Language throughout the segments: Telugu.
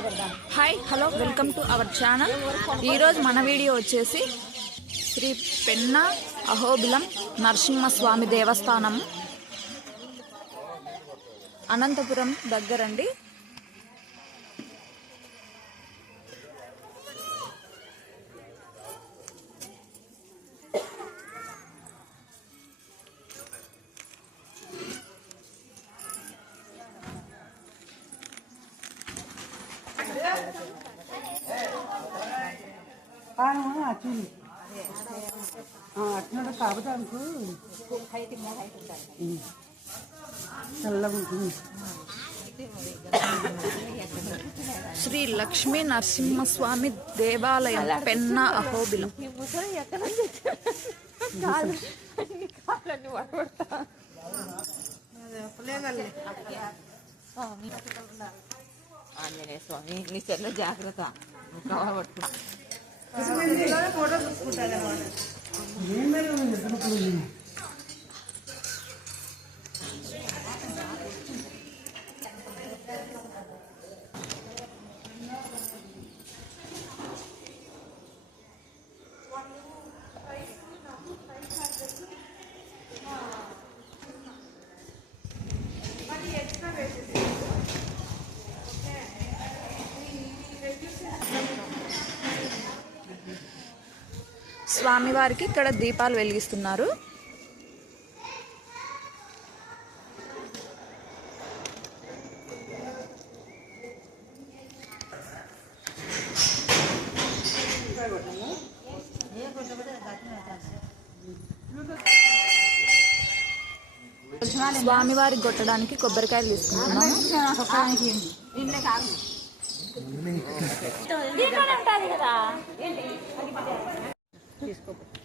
Hi hello welcome to our channel. ఈరోజు మన వీడియో వచ్చేసి శ్రీ పెన్న అహోబిలం నరసింహస్వామి దేవస్థానం. అనంతపురం దగ్గరండి. అట్లా అట్లా కాకపోతే అనుకో శ్రీ లక్ష్మీ నరసింహస్వామి దేవాలయం పెన్న అహోబిలం. ఆంజనేయ స్వామి నీ చెల్ల జాగ్రత్త. కవర్ పట్టుకో. ఏం లేదు స్వామివారికి ఇక్కడ దీపాలు వెలిగిస్తున్నారు. స్వామివారికి కొట్టడానికి కొబ్బరికాయలు తీసుకుంటున్నాము. Desculpa.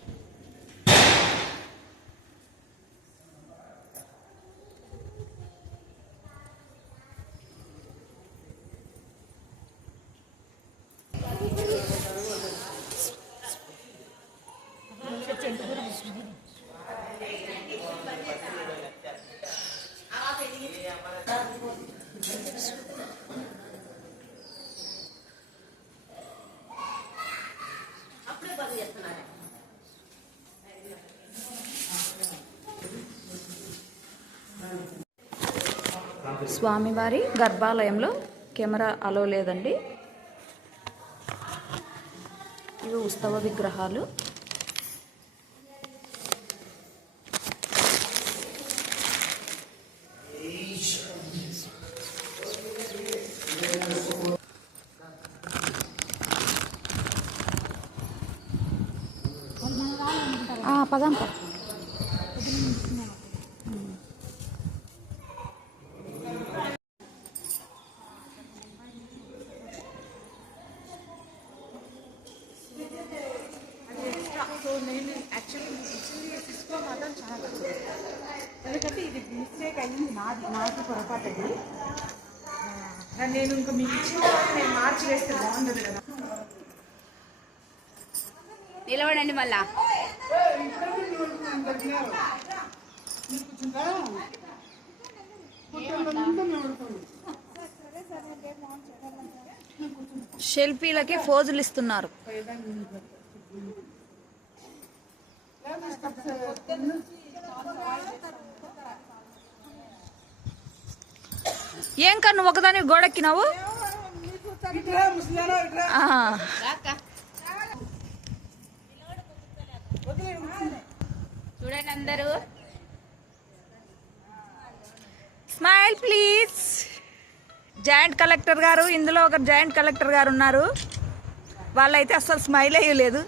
స్వామివారి గర్భాలయంలో కెమెరా అలో లేదండి. ఇవి ఉత్సవ విగ్రహాలు. పదాం పద అయ్యింది నాది నాది పొరపాటు అది ఆ, నేను ఇంకా మీకు ఇచ్చిన తర్వాత నేను మార్చి వేస్తే బాగుండదు కదా. నిలబడండి మళ్ళా. షెల్ఫీలకి ఫోజులు ఇస్తున్నారు. ఏం కన్ను ఒకదాని గోడెక్కినావు? ఆ, చూడండి అందరూ. Smile please. జాయింట్ కలెక్టర్ గారు ఇందులో ఒక జాయింట్ కలెక్టర్ గారు ఉన్నారు. వాళ్ళైతే అసలు స్మైల్ వేయలేదు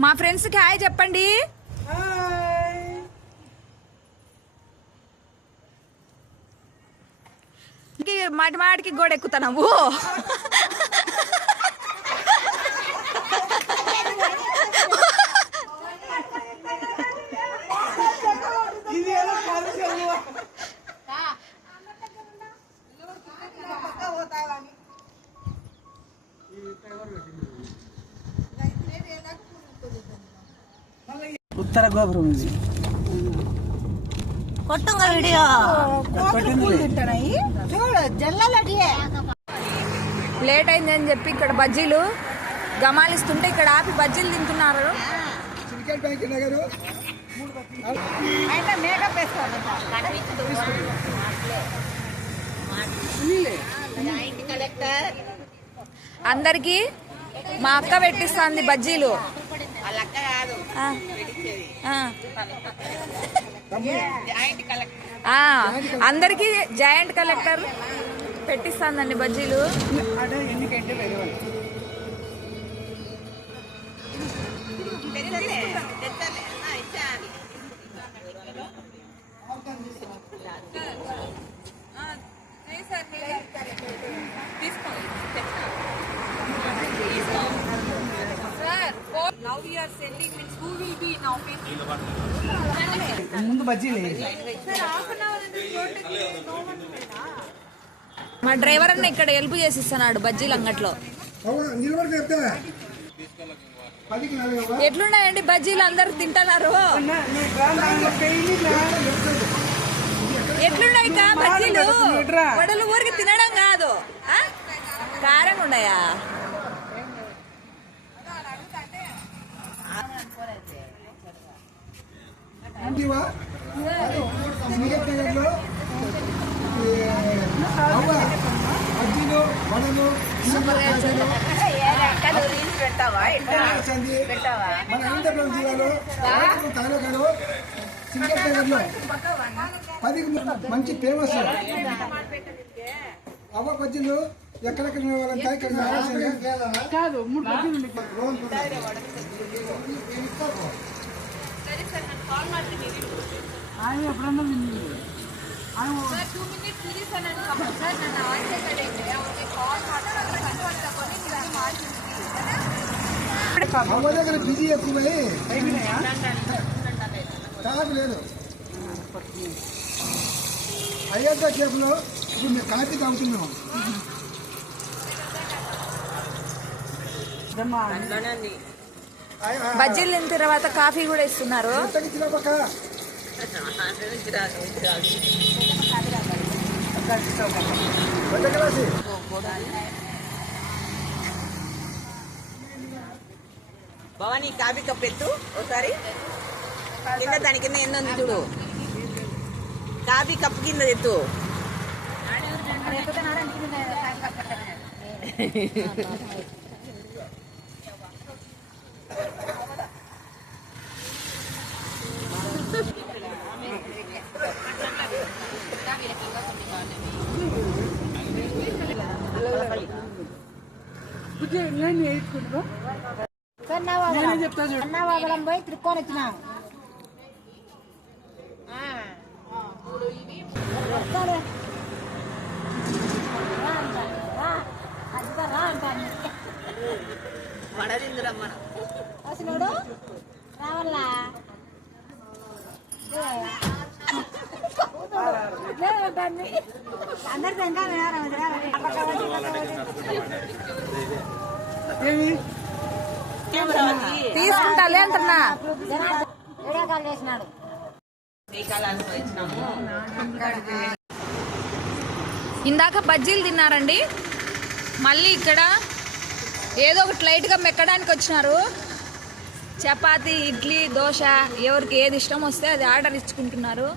మా ఫ్రెండ్స్కి హాయ్ చెప్పండి. माट की गोड़े कुत ना वो। उत्तर गोभर में కొట్టుంగ వీడియో. చూడు జల్లలడియే లేట్ అయిందని చెప్పి ఇక్కడ బజ్జీలు గమాలిస్తుంటే ఇక్కడ ఆపి బజ్జీలు తింటున్నారు. అయితే మేకప్ వేసుకోవాలి కలెక్టర్ అందరికి మా అక్క పెట్టిస్తుంది బజ్జీలు వాళ్ళ జాయింట్ కలెక్టర్ ఆ, అందరికి జాయింట్ కలెక్టర్ బజ్జీలు ముందు బజ్జీలు మా డ్రైవర్ అన్న ఇక్కడ హెల్ప్ చేసి ఇస్తున్నాడు బజ్జీలు అంగట్లో. ఎట్లున్నాయండి బజ్జీలు? అందరు తింటున్నారు. ఎట్లున్నాయి కా బజ్జీలు? వడలు ఊరికి తినడం కాదు? కారంగా ఉన్నాయా? ఇంటివా సింగట్ నగర్లో ఈ అవ్వ అజ్జీలు వడలు సంది మన అనంతపురం జిల్లాలో రాయచూరు తాలూకాలో నగర్లో పదికి మంచి ఫేమస్ అవ్వ. బజ్జీలు ఎక్కడెక్కడ వాళ్ళంతా ఇక్కడ. కాదు ఆయన ఎప్పుడన్నా విని ఆయన అవ్వ దగ్గర బిజీ ఎక్కువై కాదు లేదు. అయ్యాక కేపులో ఇప్పుడు మేము కాఫీ తాగుతున్నాం బజ్జీలు తిన్న తర్వాత కాఫీ కూడా ఇస్తున్నారు. భవానీ కాఫీ కప్ ఎత్తు ఒకసారి. కింద దాని కింద ఎన్ని ఉంది చూడు. కాఫీ కప్ కింద ఎత్తు. చూడు. అన్నవాదలం పోయి త్రికోణ వచ్చినాం అసలు రావాలా? అందరితో ఇంకా ఏమి తీసుకుంటాలే అంటున్నా. ఇందాక బజ్జీలు తిన్నారండి. మళ్ళీ ఇక్కడ ఏదో ఒకటి లైట్గా మెక్కడానికి వచ్చినారు. చపాతి ఇడ్లీ దోశ ఎవరికి ఏది ఇష్టం వస్తే అది ఆర్డర్ ఇచ్చుకుంటున్నారు.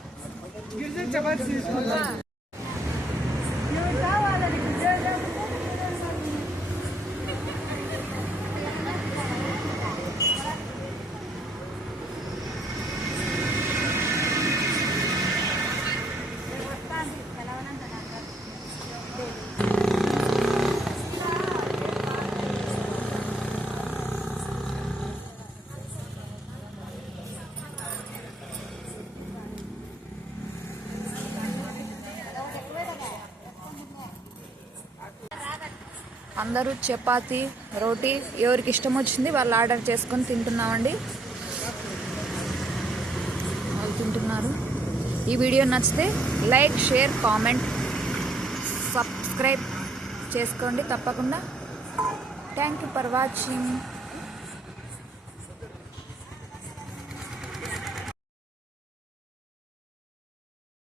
అందరూ చపాతి రోటీ ఎవరికి ఇష్టం వచ్చింది వాళ్ళు ఆర్డర్ చేసుకొని తింటున్నామండి. వాళ్ళు తింటున్నారు. ఈ వీడియో నచ్చితే లైక్ షేర్ కామెంట్ సబ్స్క్రైబ్ చేసుకోండి తప్పకుండా. Thank you for watching.